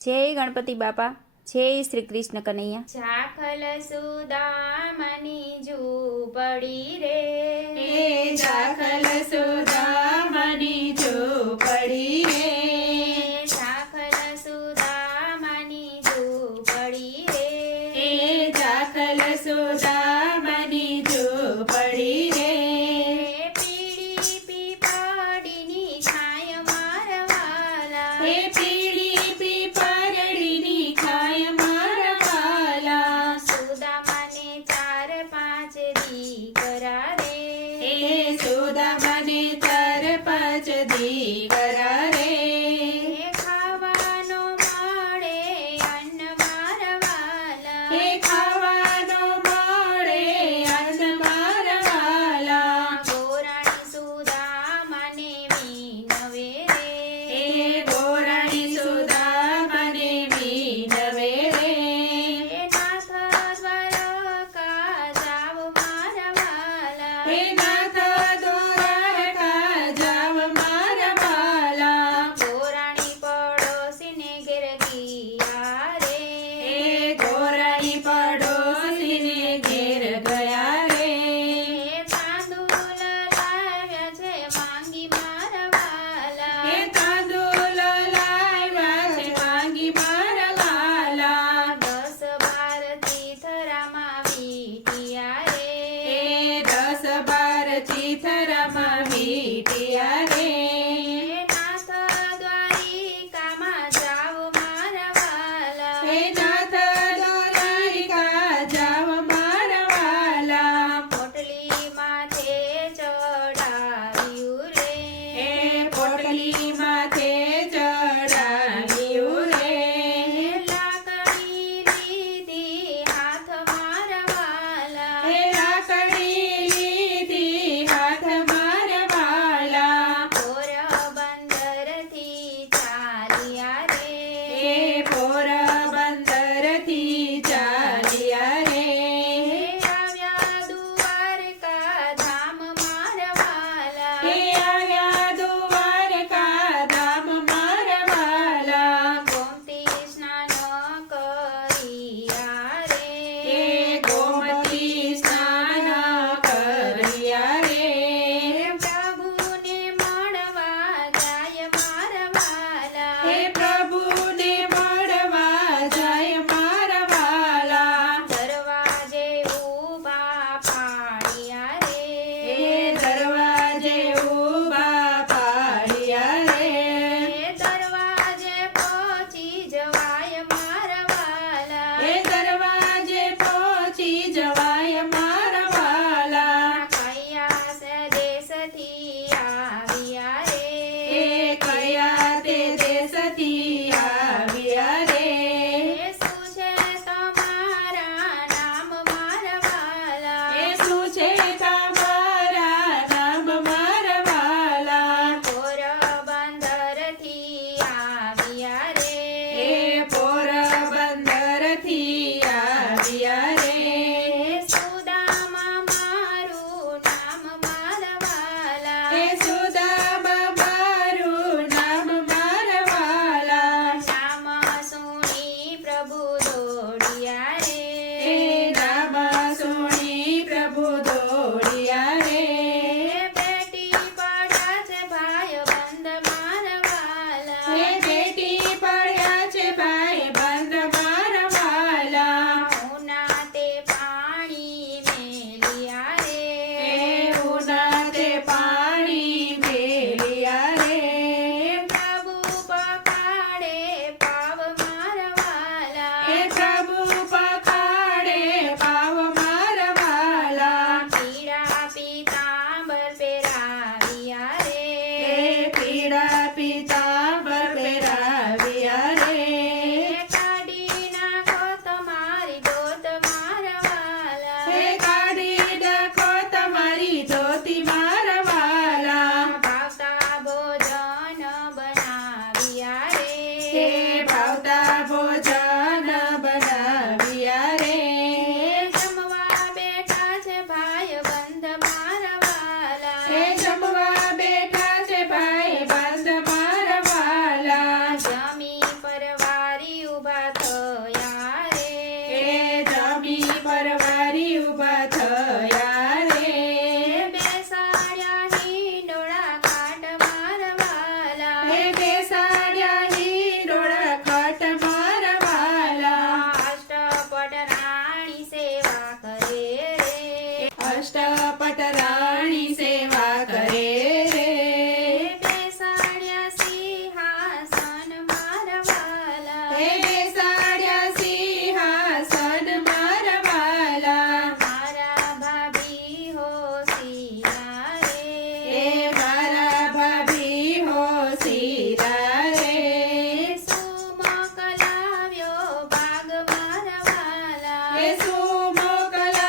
જય ગણપતિ બાપા, જય શ્રી કૃષ્ણ કનૈયા. જાખલ સુદામની ઝૂંપડી રે, જાખલ સુદામની ઝૂંપડી રે, જાખલ સુદામની ઝૂંપડી રે, જાખલ સુદામની ઝૂંપડી રે, પીળી પીપળીની છાય મારા વાલા, પીળી પીપળીની છાય મારા વાલા, સુદામાને 4-5 દીકરા રે, સુદામાને 4-5 દીકરા રે, ઊભા થયા રે એ જમી પરવારી ઊભા થયા રે બેસાડ્યા હિંડોળા ખાટ મારવાલા એ બેસાડ્યા હિંડોળા ખાટ મારવાલા અષ્ટપટ રાણી સેવા કરે રે અષ્ટપટ રાણી સેવા કરે રે બેસાડ્યા સિંહાસન મારવાલા એ બેસાડ્યા સિંહાસન મારવાલા મારા ભાભી હોશિયાર રે એ મારા ભાભી હોશિયાર રે સુમોકલાવ્યો ભાગ મારવાલા એ સુમોકલાવ્યો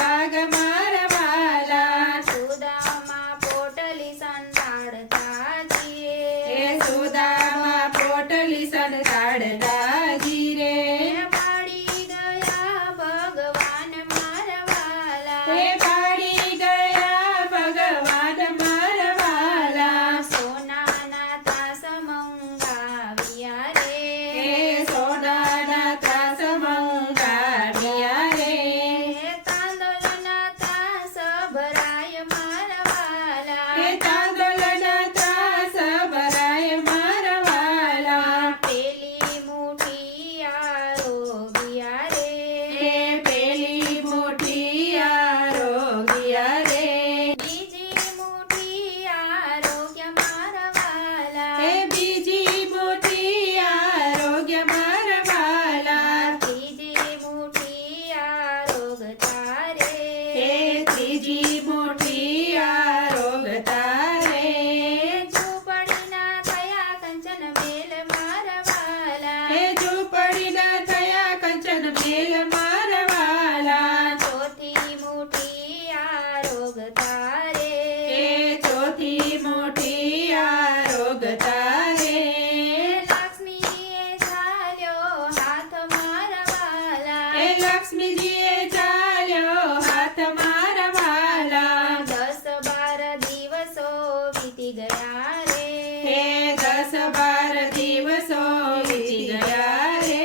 ભાગ મારવાલા સુદામા પોટલી સંતાડતા જીએ એ સુદામા પોટલી સંતાડતા જીરે પાડી ગયા ભગવાન મારવાલા એ પાડી ગયા ભગવાન મારવાલા સોનાના તાસ મંગાવ્યા રે એ સોનાના ત્રાસ મંગાવ્યા રે તાંદોલના તાસ ભરાય મારવાલા એ તાંદોલના ત્રાસ ભરાય મારવાલા પેલી મુઠી આરોગ્યા રે એ પેલી મોટી આરોગ્યા રે બીજી મુઠી આરોગ્ય મારવાલા એ બીજી મોટી આરોગ્ય મારવાલા ત્રીજી મુઠી આરોગતા રે એ ત્રીજી મોટી આરોગતા રે ઝૂંપડીના થયા કંચન મેલ મારવાલા એ ઝૂંપડીના થયા કંચન મેલ મારવાલા ચોથી મુઠી આરોગતા રે એ ચોથી મોટી આરોગતા રે લક્ષ્મીએ ઝાલ્યો હાથ મારવાલા એ લક્ષ્મીજીએ ચાલ્યો હાથ મારવાલા 10-12 દિવસો વીતી ગયા રે એ 10-12 દિવસો વીતી ગયા રે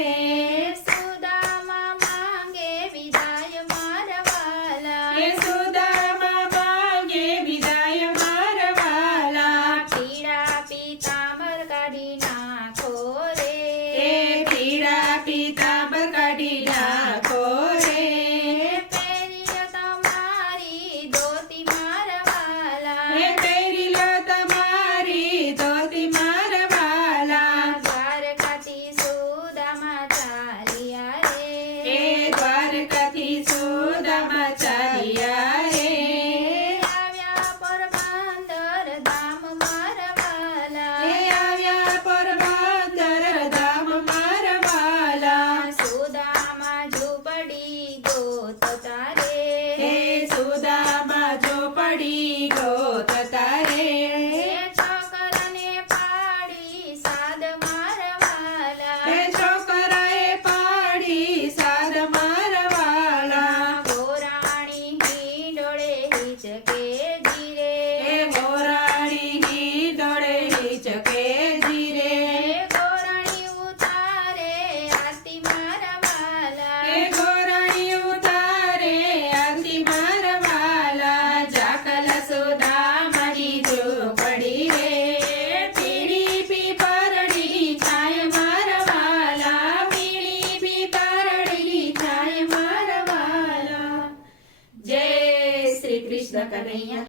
સુદામા માંગે વિદાય મારવાલા એ સુદામા માંગે વિદાય મારવાલા પીળા પીતાંબર કાઢી નાખો રે એ પીળા પીતાંબર કાઢી નાખો રે પહેરી તમારી ધોતી મારવાલા એ પહેરી લો તમારી ધોતી મારવાલા દ્વારકાથી સુદામા ચાલ્યા રે એ દ્વારકાથી સુદામા ચાલ્યા રે આવ્યા પોરબંદર ધામ મારવાલા એ આવ્યા પોરબંદર ધામ મારવાલા સુદામા ઝૂંપડી ગોતતા રે એ સુદામા ઝૂંપડી ગોતતા રે છોકરાને પાડી સાદ મારવાલા એ છોકરાએ પાડી સાદ મારવાલા ગોરાણી હિંડોળે હિચકે જીરે એ ગોરાણી હિંડોળે હિચકે જીરે ગોરાણી ઉતારે આરતી મારવાલા એ ગોરાણી ઉતારે આરતી મારવાલા જાકલ સુદામાની ઝૂંપડી રે પીળી પીપરડી છાય મારવાલા પીળી પીપરડી છાય મારવાલા જય શ્રી કૃષ્ણ કનૈયા